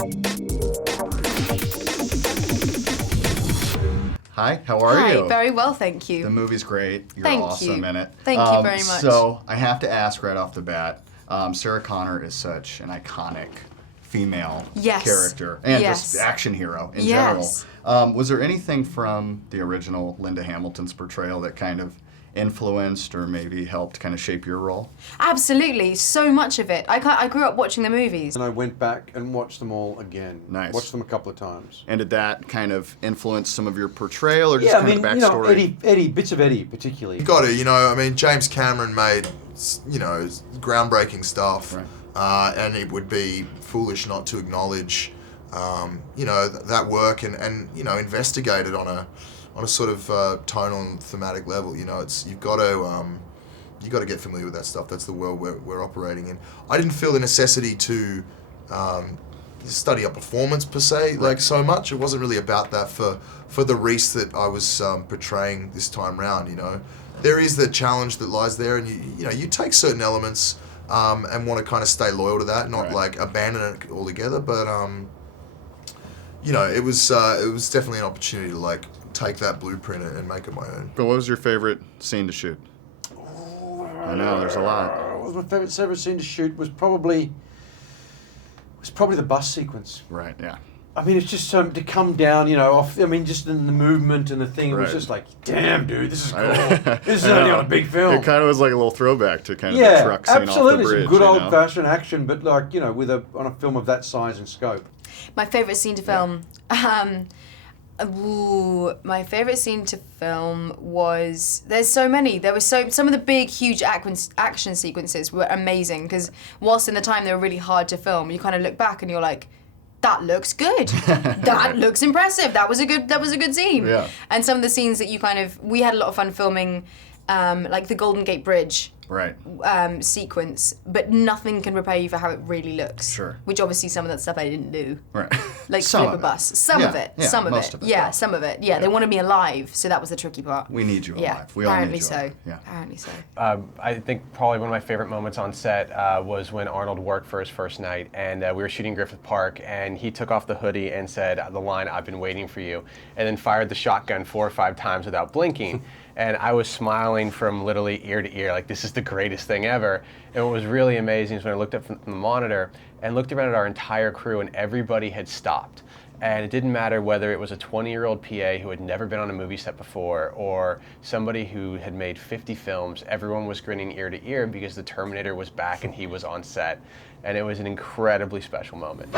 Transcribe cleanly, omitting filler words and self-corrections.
Hi, how are you? Hi, very well, thank you. The movie's great. You're Thank awesome you. in it. Thank you very much. So I have to ask right off the bat, Sarah Connor is such an iconic female character and just action hero in general. Was there anything from the original Linda Hamilton's portrayal that kind of influenced or maybe helped kind of shape your role? Absolutely, so much of it. I grew up watching the movies. And I went back and watched them all again. Nice. Watched them a couple of times. And did that kind of influence some of your portrayal or just kind of backstory? Eddie, bits of Eddie particularly. You got to, James Cameron made, groundbreaking stuff. Right. And it would be foolish not to acknowledge, that work and investigate it on a sort of tonal and thematic level. You've got to get familiar with that stuff. That's the world we're operating in. I didn't feel the necessity to study a performance per se, so much. It wasn't really about that for the Reese that I was portraying this time round. There is the challenge that lies there, and you take certain elements and want to kind of stay loyal to that, not abandon it altogether. But it was definitely an opportunity to take that blueprint and make it my own. But what was your favorite scene to shoot? I know there's a lot. My favorite scene to shoot was probably the bus sequence. Right. Yeah. It's just to come down, just in the movement and the thing. It was just like, damn, dude, this is cool. This is on a big film. It kind of was like a little throwback to kind of the truck scene off the bridge. Some good old-fashioned action, but on a film of that size and scope. My favorite scene to film. My favorite scene to film was, there's so many. There were some of the big, huge action sequences were amazing because whilst in the time they were really hard to film, you kind of look back and you're like, that looks good. That looks impressive. That was a good scene. Yeah. And some of the scenes that we had a lot of fun filming, like the Golden Gate Bridge. Right. Sequence, but nothing can prepare you for how it really looks. Sure. Which obviously some of that stuff I didn't do. Right. Like flip a bus. Some of it. Some of it. Yeah, some of it. Yeah, they wanted me alive, so that was the tricky part. We need you alive. Yeah, We all apparently need you so. alive. Yeah. Apparently so. I think probably one of my favorite moments on set was when Arnold worked for his first night, and we were shooting Griffith Park, and he took off the hoodie and said the line, "I've been waiting for you," and then fired the shotgun 4 or 5 times without blinking. And I was smiling from literally ear to ear, like this is the greatest thing ever. And what was really amazing is when I looked up from the monitor and looked around at our entire crew and everybody had stopped. And it didn't matter whether it was a 20-year-old PA who had never been on a movie set before or somebody who had made 50 films, everyone was grinning ear to ear because the Terminator was back and he was on set. And it was an incredibly special moment.